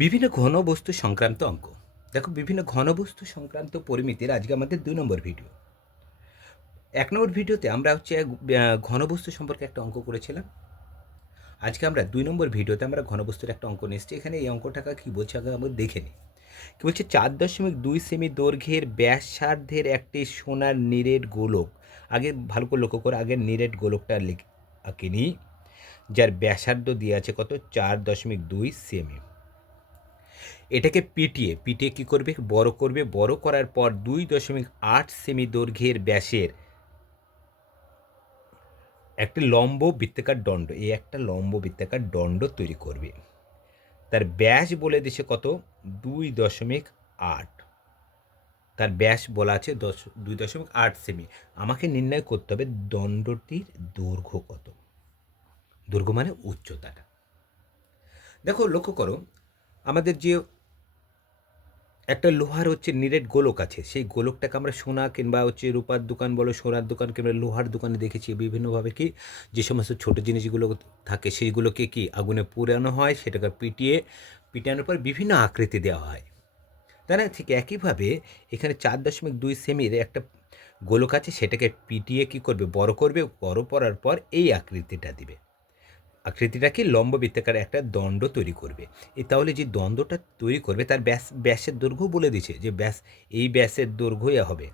বিভিন্ন ঘনবস্তু সংক্রান্ত অঙ্ক। দেখো, বিভিন্ন ঘনবস্তু সংক্রান্ত পরিমিতির আজকে আমাদের দুই নম্বর ভিডিও এক নম্বর ভিডিওতে আমরা হচ্ছে ঘনবস্তু সম্পর্কে একটা অঙ্ক করেছিলাম। আজকে আমরা দুই নম্বর ভিডিওতে আমরা ঘনবস্তুর একটা অঙ্ক নিয়ে এসেছি। এখানে এই অঙ্কটাকে কী বলছে আগে আমরা দেখে নিই। কী বলছে? চার দশমিক দুই সেমি দৈর্ঘ্যের ব্যাসার্ধের একটি সোনার নিরেট গোলক। আগে ভালো করে লক্ষ্য করে, আগের নিরেট গোলকটা আঁকে নিই। যার ব্যাসার্ধ দিয়ে আছে কত? চার দশমিক দুই সেমি এটাকে পিটিয়ে পিটিয়ে কি করবে? বড় করবে। বড় করার পর দুই দশমিক আট সেমি দৈর্ঘ্যের ব্যাসের একটা লম্ব বৃত্তাকার দণ্ড, এই একটা লম্ব বৃত্তাকার দণ্ড তৈরি করবে। তার ব্যাস বলে দিছে কত? দুই দশমিক আট। তার ব্যাস বলা আছে দশ, দুই দশমিক আট সেমি। আমাকে নির্ণয় করতে হবে দণ্ডটির দৈর্ঘ্য কত। দৈর্ঘ্য মানে উচ্চতাটা। দেখো, লক্ষ্য করো, আমাদের যে একটা লোহার হচ্ছে নিরেট গোলক আছে। সেই গোলকটাকে আমরা সোনা কিংবা হচ্ছে রূপার দোকান বলো, সোনার দোকান কিংবা লোহার দোকানে দেখেছি বিভিন্নভাবে কি, যে সমস্ত ছোটো জিনিসগুলো থাকে সেইগুলোকে কি আগুনে পুরানো হয়, সেটাকে পিটিয়ে, পিটানোর পর বিভিন্ন আকৃতি দেওয়া হয়। তাই না? ঠিক একইভাবে এখানে চার দশমিক দুই সেমির একটা গোলক আছে, সেটাকে পিটিয়ে কি করবে? বড় করবে, বড় করার পর এই আকৃতিটা দিবে। আকৃতিটাকে লম্ব বৃত্তাকার একটা দণ্ড তৈরি করবে। এই তাহলে যে দ্বন্দ্বটা তৈরি করবে তার ব্যাস, ব্যাসের দৈর্ঘ্য বলে দিচ্ছে যে ব্যাস, এই ব্যাসের দৈর্ঘ্যই হবে।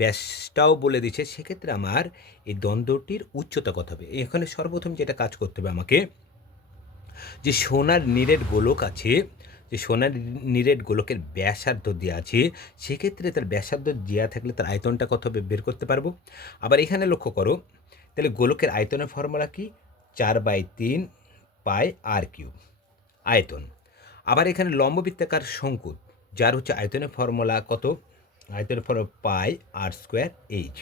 ব্যাসটাও বলে দিচ্ছে সেক্ষেত্রে আমার এই দ্বন্দ্বটির উচ্চতা কত হবে? এখানে সর্বপ্রথম যেটা কাজ করতে হবে আমাকে, যে সোনার নীরের গোলক আছে, যে সোনার নীরের গোলকের ব্যাসার্ধ দেওয়া আছে, সেক্ষেত্রে তার ব্যাসার্ধ দেওয়া থাকলে তার আয়তনটা কত বের করতে পারব? আবার এখানে লক্ষ্য করো, তাহলে গোলকের আয়তনের ফর্মুলা কি? চার বাই তিন পাই আর কিউব। আয়তন। আবার এখানে লম্ববৃত্তাকার শঙ্কু যার হচ্ছে আয়তনের ফর্মুলা কত? আয়তনের formula pi r square H.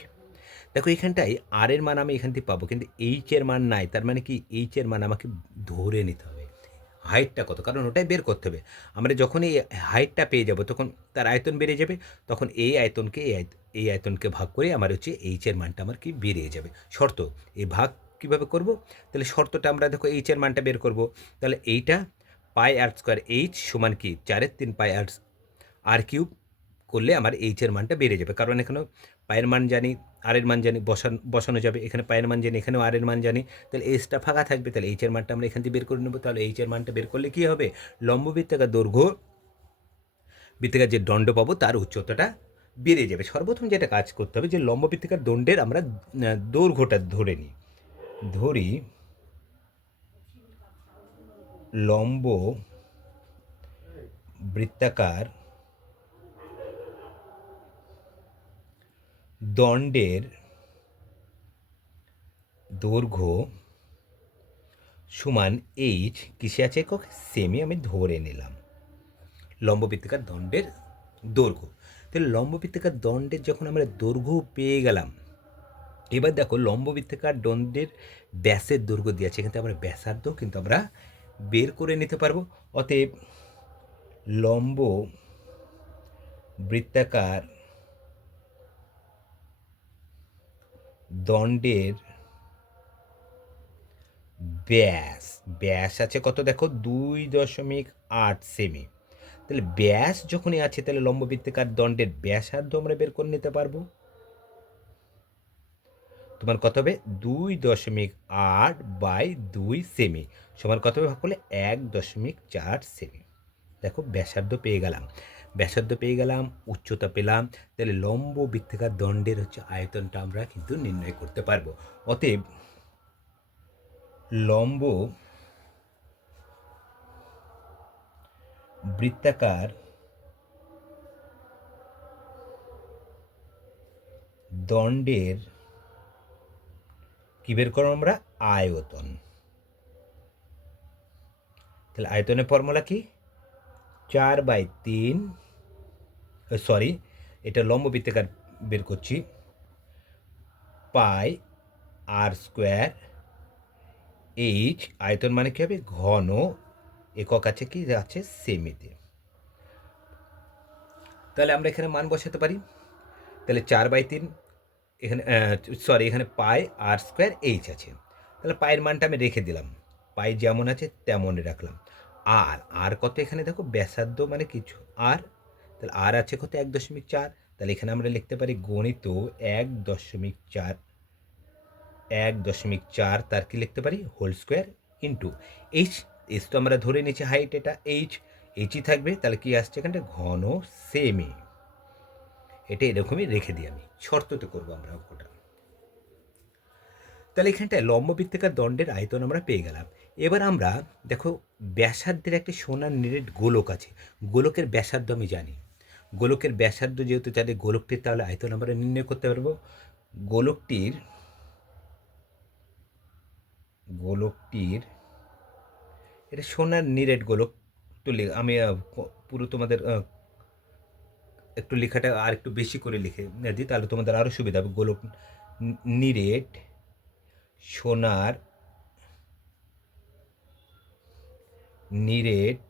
দেখো, এখানটায় আর এর মান আমি এখান থেকে পাবো, কিন্তু এইচ এর মান নাই, তার মানে কি? এইচ এর মান আমাকে ধরে নিতে হবে। হাইটটা কত? কারণ ওটাই বের করতে হবে। আমরা যখন এই হাইটটা পেয়ে যাব, তখন তার আয়তন বেড়ে যাবে, তখন এই আয়তনকে, এই আয়ত, এই আয়তনকে ভাগ করে আমার হচ্ছে এইচ এর মানটা আমার কি? বেরিয়ে যাবে। শর্ত এই ভাগ কীভাবে করব? তাহলে শর্তটা আমরা দেখো এইচ এর মানটা বের করব। তাহলে এইটা পাই আর স্কোয়ার এইচ সমান কি? চারের তিন পাই আর আর কিউব করলে আমার এইচ এর মানটা বেড়ে যাবে। কারণ এখানেও পায়ের মান জানি আর এর মান জানি, বসানো বসানো যাবে। এখানে পায়ের মান জানি, এখানেও আর এর মান জানি। তাহলে এইচটা ফাঁকা থাকবে। তাহলে এইচ এর মানটা আমরা এখান থেকে বের করে নেব। তাহলে এইচ এর মানটা বের করলে কী হবে? লম্ব বৃত্তাকার দৈর্ঘ্য, বৃত্তাকার যে দণ্ড পাবো তার উচ্চতাটা বেড়ে যাবে। সর্বপ্রথম যেটা কাজ করতে হবে যে লম্ব বৃত্তাকার দণ্ডের আমরা দৈর্ঘ্যটা ধরে নিই। ধরি লম্ব বৃত্তাকার দণ্ডের দৈর্ঘ্য সমান এইচ কিসে আছে একক? সেমি আমি ধরে নিলাম। লম্ব বৃত্তাকার দণ্ডের দৈর্ঘ্য। তাহলে লম্ব বৃত্তাকার দণ্ডের যখন আমরা দৈর্ঘ্য পেয়ে গেলাম এবার দেখো লম্ব বৃত্তাকার দণ্ডের ব্যাসের দৈর্ঘ্য দিয়ে আছে এখান আমরা ব্যাসার্ধ কিন্তু আমরা বের করে নিতে পারব। অতএব লম্ব বৃত্তাকার দণ্ডের ব্যাস ব্যাস আছে কত দেখো? দুই দশমিক আট সেমি। তাহলে ব্যাস যখনই আছে, তাহলে লম্ব বৃত্তাকার দণ্ডের ব্যাসার্ধ আমরা বের করে নিতে পারব। তোমার কত হবে? দুই দশমিক আট বাই দুই সেমি। সমান কত হবে? ভাগ করলে এক দশমিক চার সেমি। দেখো, ব্যাসার্ধ পেয়ে গেলাম। ব্যাসার্ধ পেয়ে গেলাম, উচ্চতা পেলাম। তাহলে লম্ব বৃত্তাকার দণ্ডের হচ্ছে আয়তনটা আমরা কিন্তু নির্ণয় করতে পারব। অতএব লম্ব বৃত্তাকার দণ্ডের কি বের করব আমরা? আয়তন। তাহলে আয়তনের ফর্মুলা কি? চার বাই তিন সরি এটা লম্ব বৃত্তাকার বের করছি। পাই আর স্কোয়ার এইচ, আয়তন মানে কী হবে? ঘন, একক আছে কি? আছে সেমিতে তাহলে আমরা এখানে মান বসাতে পারি। তাহলে চার বাই তিন এখানে সরি এখানে পাই আর স্কোয়ার এইচ আছে। তাহলে পায়ের মানটা আমি রেখে দিলাম। পাই যেমন আছে তেমনই রাখলাম। আর আর কত এখানে দেখো? ব্যাসার্ধ মানে কিছু। আর, তাহলে আর আছে কত? এক দশমিক চার। তাহলে এখানে আমরা লিখতে পারি গণিত এক দশমিক চার, এক দশমিক চার তার কি লিখতে পারি? Whole square into H H তো আমরা ধরে নিচ্ছি হাইট এটা এইচ এইচই থাকবে, তাহলে কি আসছে এখানটা? ঘন সেমি এটা এরকমই রেখে দিই আমি। শর্ততে করব আমরা অঙ্কটা তাহলে এখানটায় লম্ব বৃত্তিকার দণ্ডের আয়তন আমরা পেয়ে গেলাম। এবার আমরা, দেখো, ব্যাসার্ধের একটা সোনার নিরেট গোলক আছে। গোলকের ব্যাসার্ধ আমি জানি। গোলকের ব্যাসার্ধ যেহেতু তাহলে গোলকটির তাহলে আয়তন আমরা নির্ণয় করতে পারব। গোলকটির গোলকটির, এটা সোনার নিরেট গোলক। লে- আমি পুরো তোমাদের একটু লেখাটা আর একটু বেশি করে লিখে দিই, তাহলে তোমাদের আরও সুবিধা হবে। গোলক নিরেট সোনার নিরেট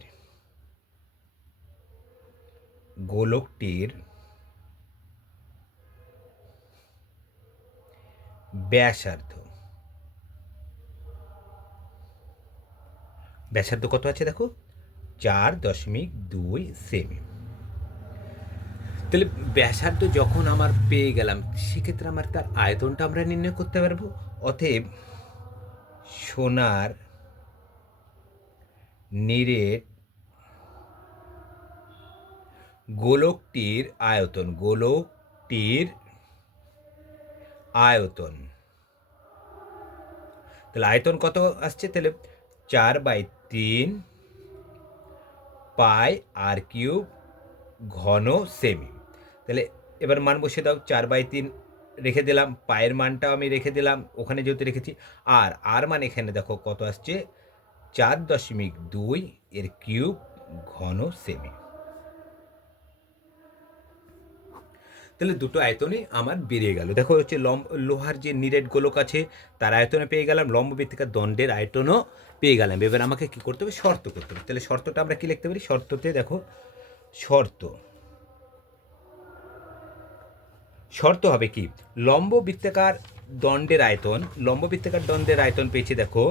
গোলকটির ব্যাসার্ধ। ব্যাসার্ধ কত আছে দেখো? চার দশমিক দুই সেমি। তাহলে ব্যাসার্ধ যখন আমার পেয়ে গেলাম, সেক্ষেত্রে আমার তার আয়তনটা আমরা নির্ণয় করতে পারব? অতএব সোনার নিরেট গোলকটির আয়তন গোলকটির আয়তন। তাহলে আয়তন কত আসছে? তাহলে চার বাই তিন পাই আর কিউব ঘন সেমি। তাহলে এবার মান বসে দাও, চার বাই তিন রেখে দিলাম, পায়ের মানটাও আমি রেখে দিলাম, ওখানে যেহেতু রেখেছি। আর আর মান এখানে দেখো কত আসছে? চার দশমিক দুই এর কিউব ঘন সেমি তাহলে দুটো আয়তনে আমার বেরিয়ে গেল। দেখো হচ্ছে লম্ব, লোহার যে নিরেট গোলক আছে, তার আয়তনে পেয়ে গেলাম লম্ব বৃত্তিকার দণ্ডের আয়তনও পেয়ে গেলাম। এবার আমাকে কি করতে হবে? শর্ত করতে হবে। তাহলে শর্তটা আমরা কি লিখতে পারি? শর্ততে দেখো, শর্ত। শর্ত হবে কি? লম্ব বৃত্তাকার দণ্ডের আয়তন, লম্ব বৃত্তাকার দণ্ডের আয়তন পেয়েছি দেখো,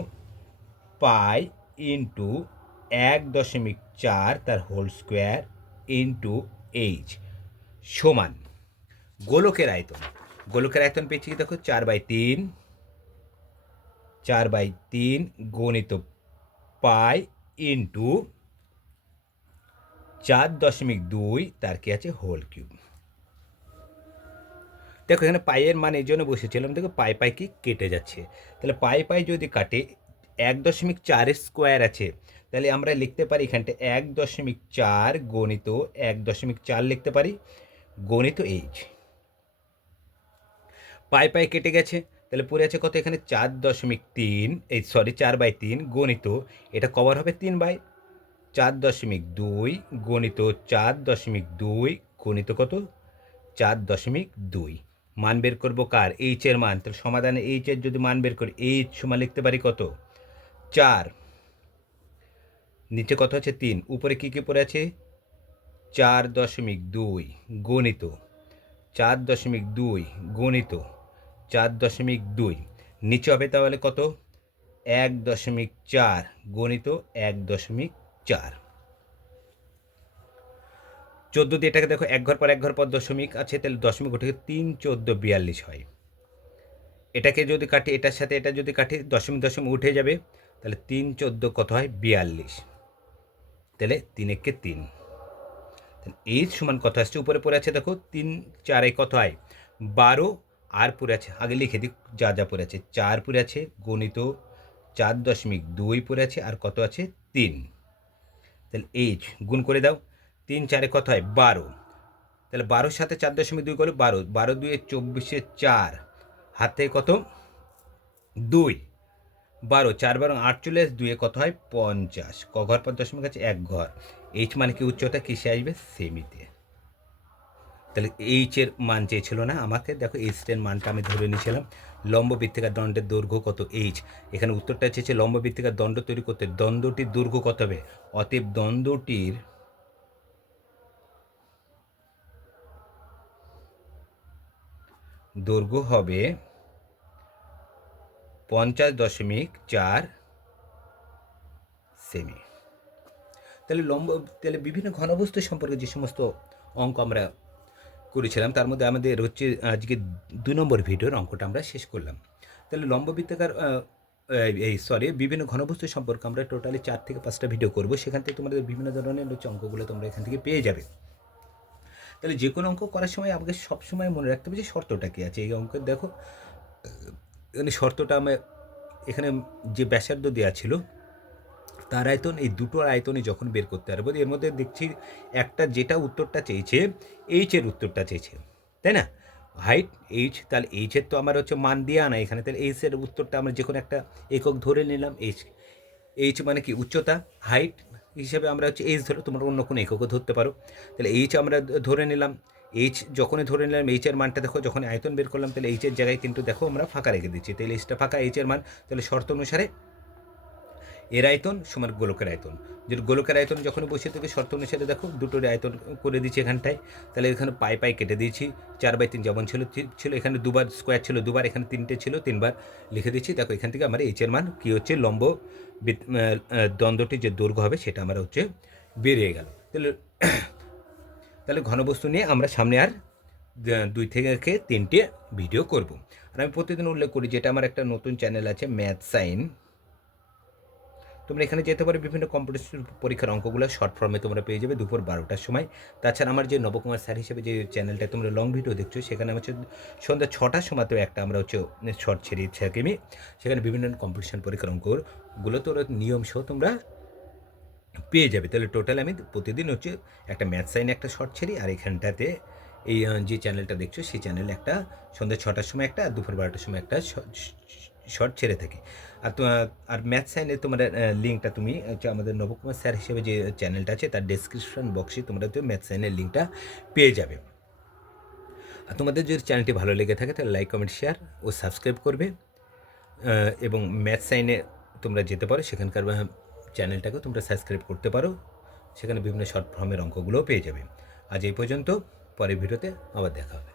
পাই ইন্টু এক দশমিক চার তার হোল স্কোয়ার ইন্টু এইচ সমান গোলকের আয়তন। গোলকের আয়তন পেয়েছি কি দেখো? চার বাই তিন, চার বাই তিন গণিত পাই ইন্টু চার দশমিক দুই তার কি আছে? Whole cube. দেখো, এখানে পায়ের মান এই জন্য বসেছিলাম, দেখো, পাই পাই কি কেটে যাচ্ছে। তাহলে পাই পাই যদি কাটে, এক দশমিক চারের স্কোয়ার আছে, তাহলে আমরা লিখতে পারি এখানটা এক দশমিক চার গণিত, এক দশমিক চার লিখতে পারি, গণিত এইচ। পাই পাই কেটে গেছে, তাহলে পড়ে আছে কত এখানে? চার দশমিক তিন, এই সরি, চার বাই তিন গণিত, এটা কভার হবে তিন বাই। চার দশমিক দুই গণিত, চার দশমিক দুই গণিত কত? চার দশমিক দুই। মান বের করব কার? এইচ এর মান। তাহলে সমাধানে এইচ এর যদি মান বের করি এইচ সমান লিখতে পারি কত? চার। নিচে কত আছে? তিন। উপরে কি কি পড়ে আছে? চার দশমিক দুই। গণিত। চার দশমিক দুই। গণিত। চার দশমিক দুই। নিচে হবে তাহলে কত? এক দশমিক চার। গণিত এক দশমিক চার। চোদ্দ দিয়ে এটাকে দেখো, এক ঘর পর এক ঘর পর দশমিক আছে, তাহলে দশমিক উঠে তিন চোদ্দ বিয়াল্লিশ হয়। এটাকে যদি কাটি, এটার সাথে এটা যদি কাটি, দশমিক দশমিক উঠে যাবে, তাহলে তিন চোদ্দ কত হয়? বিয়াল্লিশ। তাহলে তিন একে তিন। এই সমান কত আসছে? উপরে পড়ে আছে দেখো, তিন চারে কত হয়? বারো, আর পড়ে আছে, আগে লিখে দিই, যা যা পড়ে আছে, চার পড়ে আছে, গণিত, চার দশমিক দুই পড়ে আছে, আর কত আছে? তিন। তাহলে এইচ, গুণ করে দাও তিন চারে কত হয়? বারো। তাহলে বারোর সাথে চার দশমিক দুই করলে বারো। বারো দুয়ে চব্বিশে চার। হাত কত? দুই। বারো, চার বারো আটচল্লিশ, দুয়ে কত হয়? পঞ্চাশ। ক ঘর পর দশমিক আছে? এক ঘর। এইচ মানে কি উচ্চতা? কিসে আসবে? সেমিতে। তাহলে এইচের মান চেয়েছিল না আমাকে? দেখো এইচের মানটা আমি ধরে নিয়েছিলাম। লম্ব বৃত্তিকার দণ্ডের দৈর্ঘ্য কত এইচ এখানে উত্তরটা চেয়েছে লম্ব বৃত্তিকার দণ্ড তৈরি করতে। দ্বন্দ্বটির দৈর্ঘ্য কত হবে? অতএব দ্বন্দ্বটির দৈর্ঘ্য হবে পঞ্চাশ দশমিক চার সেমি। তাহলে লম্ব, তাহলে বিভিন্ন ঘনবস্তু সম্পর্কে যে সমস্ত অঙ্ক আমরা করেছিলাম, তার মধ্যে আমাদের হচ্ছে আজকে দু নম্বর ভিডিওর অঙ্কটা আমরা শেষ করলাম। তাহলে লম্ব এই সরি বিভিন্ন ঘনবস্তু সম্পর্কে আমরা টোটালি চার থেকে পাঁচটা ভিডিও করব। সেখান থেকে তোমাদের বিভিন্ন ধরনের হচ্ছে অঙ্কগুলো তোমরা এখান থেকে পেয়ে যাবে। তাহলে যে কোনো অঙ্ক করার সময় আমাকে সবসময় মনে রাখতে হবে যে শর্তটা কী আছে। এই অঙ্কের দেখো, এখানে শর্তটা আমার এখানে যে ব্যাসার্ধ দেওয়া ছিল, তার আয়তন, এই দুটো আয়তনে যখন বের করতে পারব, এর মধ্যে দেখছি একটা যেটা উত্তরটা চেয়েছে এইচের উত্তরটা চেয়েছে, তাই না? হাইট এইচ তাহলে এইচের তো আমার হচ্ছে মান দিয়ে আনা এখানে তাহলে এইচের উত্তরটা আমরা যে কোনো একটা একক ধরে নিলাম এইচ এইচ মানে কি? উচ্চতা হাইট হিসেবে আমরা হচ্ছে এইচ ধরে, তোমরা অন্য কোনো এককও ধরতে পারো। তাহলে এইচ আমরা ধরে নিলাম। এইচ যখনই ধরে নিলাম এইচের মানটা দেখো যখন আয়তন বের করলাম, তাহলে এইচের জায়গায় কিন্তু দেখো আমরা ফাঁকা রেখে দিচ্ছি। তাহলে এইচটা ফাঁকা এইচের মান, তাহলে শর্ত অনুসারে এর আয়তন সমান গোলকের আয়তন। যে গোলকের আয়তন যখন বসে থেকে, শর্ত অনুসারে দেখো দুটোর আয়তন করে দিচ্ছি এখানটায়। তাহলে এখানে পাই পাই কেটে দিয়েছি, চার বাই তিন যেমন ছিল ছিল এখানে দুবার স্কোয়ার ছিল, দুবার এখানে তিনটে ছিল, তিনবার লিখে দিচ্ছি দেখো এখান থেকে আমার এইচের মান কী হচ্ছে, লম্ব দ্বন্দ্বটির যে দৈর্ঘ্য হবে সেটা আমার হচ্ছে বেরিয়ে গেল। তাহলে তাহলে ঘনবস্তু নিয়ে আমরা সামনে আর দুই থেকে তিনটে ভিডিও করব। আর আমি প্রতিদিন উল্লেখ করি, যেটা আমার একটা নতুন চ্যানেল আছে ম্যাথ সাইন তোমরা এখানে যেতে পারো বিভিন্ন কম্পিটিশন পরীক্ষার অঙ্কগুলো। শর্ট ফর্মে তোমরা পেয়ে যাবে দুপুর বারোটার সময়। তাছাড়া আমার যে নবকুমার স্যার হিসেবে যে চ্যানেলটা তোমরা লং ভিডিও দেখছ, সেখানে হচ্ছে সন্ধ্যা ছটার সময়তেও একটা আমরা হচ্ছে শর্ট ছেড়ে থাকি আমি সেখানে বিভিন্ন কম্পিটিশন পরীক্ষার অঙ্কগুলো তোর নিয়ম সহ তোমরা পেয়ে যাবে। তাহলে টোটাল আমি প্রতিদিন হচ্ছে একটা ম্যাথ সাইনে একটা শর্ট ছেড়ি আর এখানটাতে এই যে চ্যানেলটা দেখছ, সেই চ্যানেল একটা সন্ধ্যা ছটার সময় একটা আর দুপুর বারোটার সময় একটা শর্ট ছেড়ে থাকি। আর আর ম্যাথ সাইনের তোমার লিঙ্কটা তুমি, হচ্ছে আমাদের নবকুমার স্যার হিসেবে যে চ্যানেলটা আছে, তার ডেসক্রিপশন বক্সে তোমরা তো ম্যাথ সাইনের লিঙ্কটা পেয়ে যাবে। আর তোমাদের যদি চ্যানেলটি ভালো লেগে থাকে, তাহলে লাইক কমেন্ট শেয়ার ও সাবস্ক্রাইব করবে। এবং ম্যাথ সাইনে তোমরা যেতে পারো, সেখানকার চ্যানেলটাকেও তোমরা সাবস্ক্রাইব করতে পারো। সেখানে বিভিন্ন শর্ট ফর্মের অঙ্কগুলোও পেয়ে যাবে। আজ এই পর্যন্ত, পরের ভিডিওতে আবার দেখা হবে।